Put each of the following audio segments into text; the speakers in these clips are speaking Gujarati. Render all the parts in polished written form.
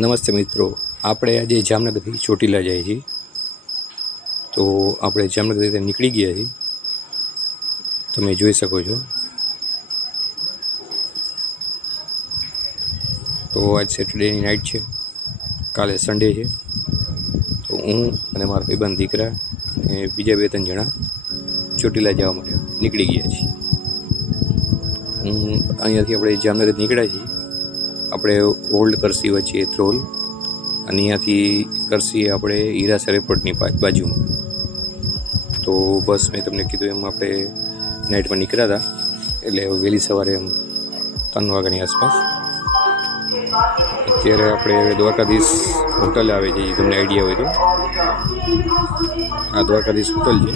નમસ્તે મિત્રો, આપણે આજે જામનગરથી ચોટીલા જઈએ છીએ. તો આપણે જામનગરથી નીકળી ગયા છીએ, તમે જોઈ શકો છો. તો આજ સેટરડેની નાઇટ છે, કાલે સન્ડે છે. તો હું અને મારા ભાઈબંધ દીકરા અને બીજા 2-3 જણા ચોટીલા જવા માટે નીકળી ગયા છીએ. અહીંયાથી આપણે જામનગર નીકળ્યા છીએ. આપણે ઓલ્ડ કરસી વચ્ચે થ્રોલ અને અહીંયાથી કરસી આપણે હીરાસર એરપોર્ટની બાજુમાં. તો બસ મેં તમને કીધું એમ આપણે નાઇટમાં નીકળ્યા હતા, એટલે વહેલી સવારે એમ 3 વાગ્યાની આસપાસ. અત્યારે આપણે દ્વારકાધીશ હોટલ આવે છે, તમને આઈડિયા હોય તો આ દ્વારકાધીશ હોટલ છે.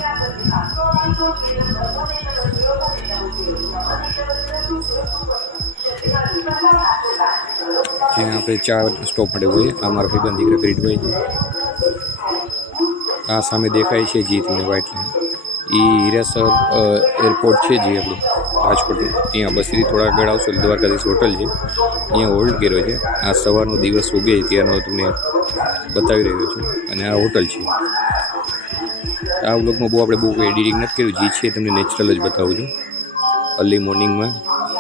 જ્યાં આપણે 4 સ્ટોપ માટે હોય. આ મારા ભાઈબંધ દીકરા કિરીટભાઈ છે. આ સામે દેખાય છે જે તમને વ્હાઇટ લાઈન, એ હીરાસર એરપોર્ટ છે જે આપણું રાજકોટનું. ત્યાં બસથી થોડા આગળ આવશો એટલે દ્વારકાધીશ હોટલ છે, અહીંયા હોલ્ડ કર્યો છે. આ સવારનો દિવસ ઉગે ત્યારનો તમને બતાવી રહ્યો છું. અને આ હોટલ છે. આ વ્લોગમાં આપણે બહુ એડિટિંગ નથી કર્યું, જે છે તમને નેચરલ જ બતાવું છું. અર્લી મોર્નિંગમાં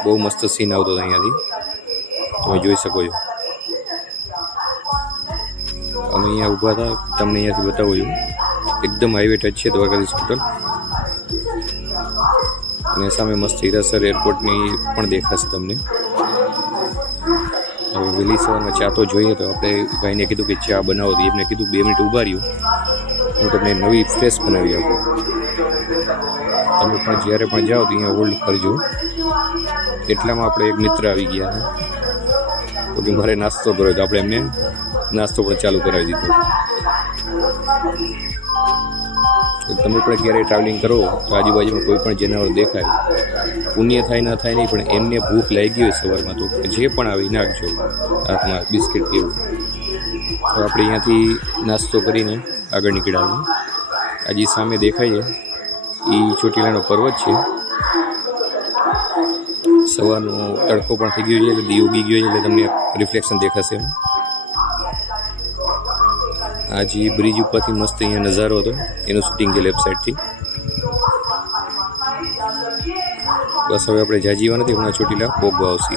બહુ મસ્ત સીન આવતો હતો અહીંયાથી, તમે જોઈ શકો છો. અમે અહીંયા ઊભા હતા, તમને અહીંયાથી બતાવું છું. એકદમ હાઈવે ટચ છે દ્વારકાધીશ હોટલ, અને સામે મસ્ત હીરાસર એરપોર્ટની પણ દેખાશે તમને. હવે વહેલી સવારમાં ચા તો જોઈએ, તો આપણે ભાઈને કીધું કે ચા બનાવો દઈએ. એમને કીધું 2 મિનિટ ઊભા રહ્યું, હું તમને નવી ફ્રેશ બનાવી આપું. તમે પણ જ્યારે પણ જાઓ તો અહીંયા હોલ્ડ કરજો. એટલામાં આપણે એક મિત્ર આવી ગયા તો કે મારે નાસ્તો કર્યો, તો આપણે એમને નાસ્તો પણ ચાલુ કરાવી દીધો. તમે પણ ક્યારેય ટ્રાવેલિંગ કરો તો આજુબાજુમાં કોઈ પણ જનાવર દેખાય, પુણ્ય થાય ન થાય નહીં, પણ એમને ભૂખ લાગી હોય સવારમાં, તો જે પણ આવી નાખજો હાથમાં બિસ્કિટ કેવું. તો આપણે અહીંયાથી નાસ્તો કરીને આગળ નીકળ્યા. આજે સામે દેખાય છે એ ચોટીલાનો પર્વત છે. સવારનો તડકો પણ થઈ ગયો છે, એટલે દી ઉગી ગયો છે, એટલે તમને રિફ્લેક્શન દેખાશે. આ જે બ્રિજ ઉપરથી મસ્ત અહીંયા નજારો હતો, એનું શૂટિંગ છે લેફ્ટ સાઈડથી. બસ હવે આપણે જાજીવા નથી, હમણાં ચોટીલા પોગવા આવશે.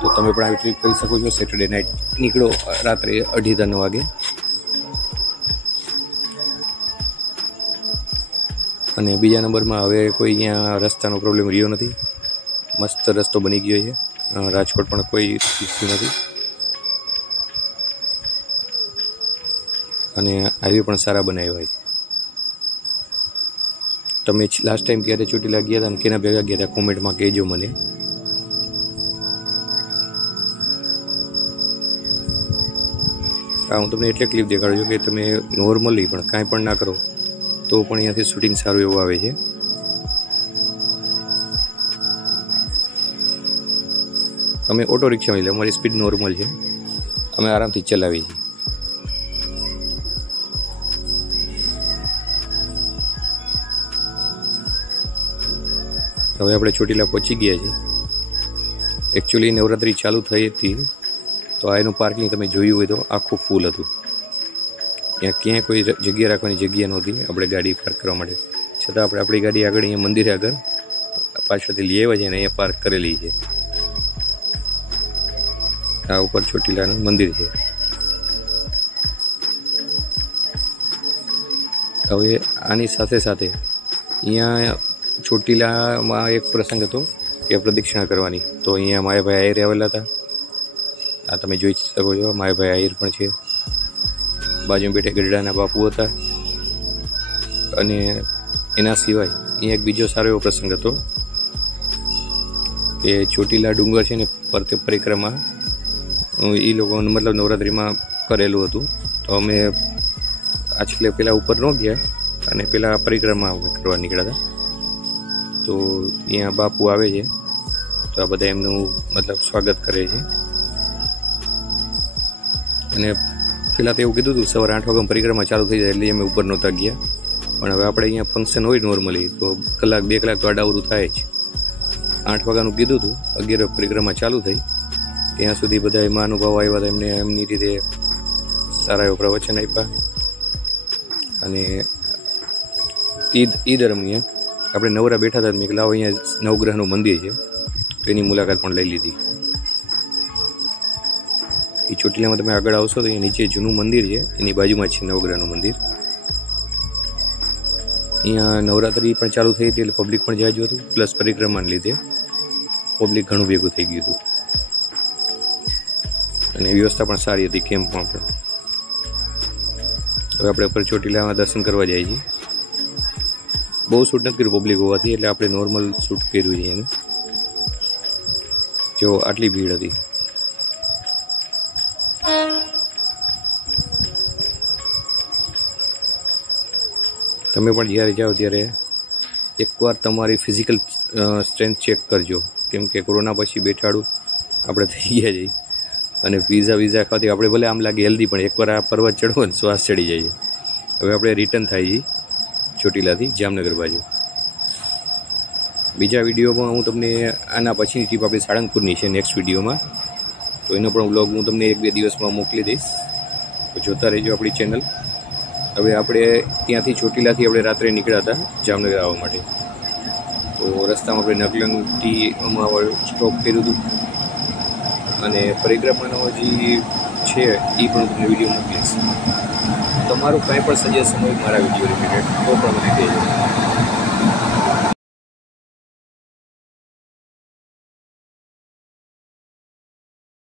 તો તમે પણ આવી ટ્રીપ કરી શકો છો. સેટરડે નાઇટ નીકળો, રાત્રે 2:30 વાગે. અને બીજા નંબરમાં હવે કોઈ અહીંયા રસ્તાનો પ્રોબ્લેમ રહ્યો નથી. મસ્ત રસ્તો બની ગયો છે. રાજકોટ પણ કોઈ ઇસ્યુ નથી, અને હાઈવે પણ સારા બનાવ્યા છે. તમે લાસ્ટ ટાઈમ ક્યારે ચોટીલા ગયા હતા અને કેના ભેગા ગયા હતા કોમેન્ટમાં કહેજો મને. હું તમને એટલે ક્લિપ દેખાડું છું કે તમે નોર્મલી પણ કાંઈ પણ ના કરો તો પણ અહીંયાથી શૂટિંગ સારું એવું આવે છે. અમે ઓટો રિક્ષામાં એટલે અમારી સ્પીડ નોર્મલ છે, અમે આરામથી ચલાવીએ છીએ. હવે આપણે ચોટીલા પહોંચી ગયા છીએ. એકચ્યુઅલી નવરાત્રિ ચાલુ થઈ હતી, તો આ એનું પાર્કિંગ તમે જોયું હોય તો આખું ફૂલ હતું. ત્યાં ક્યાંય કોઈ જગ્યા રાખવાની જગ્યા નહોતી આપણે ગાડી પાર્ક કરવા માટે. છતાં આપણે આપણી ગાડી આગળ અહીંયા મંદિરે આગળ પાછળથી લઈ આવ્યા છે અને અહીંયા પાર્ક કરેલી છે. આ ઉપર ચોટીલાનું મંદિર છે. હવે આની સાથે સાથે અહીંયા ચોટીલામાં એક પ્રસંગ હતો કે પ્રદક્ષિણા કરવાની. તો અહીંયા માયાભાઈ આહિર આવેલા હતા. આ તમે જોઈ શકો છો, માયાભાઈ આહિર પણ છે. બાજુમાં બેઠે ગઢડાના બાપુ હતા. અને એના સિવાય અહીંયા એક બીજો સારો એવો પ્રસંગ હતો કે ચોટીલા ડુંગર છે ને ફરતે પરિક્રમા એ લોકો મતલબ નવરાત્રિમાં કરેલું હતું. તો અમે આજકાલ પહેલાં ઉપર ન ગયા અને પહેલાં પરિક્રમા કરવા નીકળ્યા હતા. તો અહીંયા બાપુ આવે છે, તો આ બધા એમનું મતલબ સ્વાગત કરે છે. અને પહેલાં તો એવું કીધું હતું સવારે 8 વાગ્યામાં પરિક્રમા ચાલુ થઈ જાય, એટલે અમે ઉપર નહોતા ગયા. પણ હવે આપણે અહીંયા ફંક્શન હોય નોર્મલી તો 1-2 કલાક તો આડાવરું થાય જ. 8 વાગ્યાનું કીધું હતું, 11 પરિક્રમા ચાલુ થઈ. ત્યાં સુધી બધા એમાં અનુભવ આવ્યા હતા, એમને એમની રીતે સારા એવા પ્રવચન આપ્યા. અને ઈ દરમિયાન આપણે નવરા બેઠા હતા, મેં લાવો અહીંયા નવગ્રહનું મંદિર છે તો એની મુલાકાત પણ લઈ લીધી. એ ચોટીલામાં તમે આગળ આવશો તો અહીંયા નીચે જૂનું મંદિર છે, એની બાજુમાં જ છે નવગ્રહનું મંદિર. અહીંયા નવરાત્રિ પણ ચાલુ થઈ હતી એટલે પબ્લિક પણ જાજુ હતું, પ્લસ પરિક્રમાને લીધે પબ્લિક ઘણું ભેગું થઈ ગયું હતું. અને વ્યવસ્થા પણ સારી હતી કેમ્પમાં પણ. હવે આપણે ઉપર ચોટીલામાં દર્શન કરવા જઈએ છીએ. બહુ શૂટ નથી કર્યું પબ્લિક હોવાથી, એટલે આપણે નોર્મલ શૂટ કર્યું છે એનું. જો આટલી ભીડ હતી. તમે પણ જ્યારે જાઓ ત્યારે એકવાર તમારી ફિઝિકલ સ્ટ્રેન્થ ચેક કરજો, કેમ કે કોરોના પછી બેઠાડું આપણે થઈ ગયા છીએ. અને પીઝા ખાવાથી આપણે ભલે આમ લાગે હેલ્ધી, પણ એકવાર આ પર્વત ચડવો ને શ્વાસ ચડી જાય. હવે આપણે રિટર્ન થાય છીએ ચોટીલાથી જામનગર બાજુ. બીજા વિડીયોમાં હું તમને આના પછીની ટ્રીપ આપણી સાળંગપુરની છે નેક્સ્ટ વિડીયોમાં, તો એનો પણ વ્લોગ હું તમને 1-2 દિવસમાં મોકલી દઈશ, તો જોતા રહેજો આપણી ચેનલ. હવે આપણે ત્યાંથી ચોટીલાથી આપણે રાત્રે નીકળ્યા હતા જામનગર આવવા માટે, તો રસ્તામાં આપણે નકલંગટીમાં સ્ટોપ કર્યું હતું. અને પરિક્રમાનો જે છે એ પણ તમને વિડીયો મોકલીશ. તમારું કાંઈ પણ સજેશન હોય મારા વિડીયો રિલેટેડ તો પણ મને કહેજો.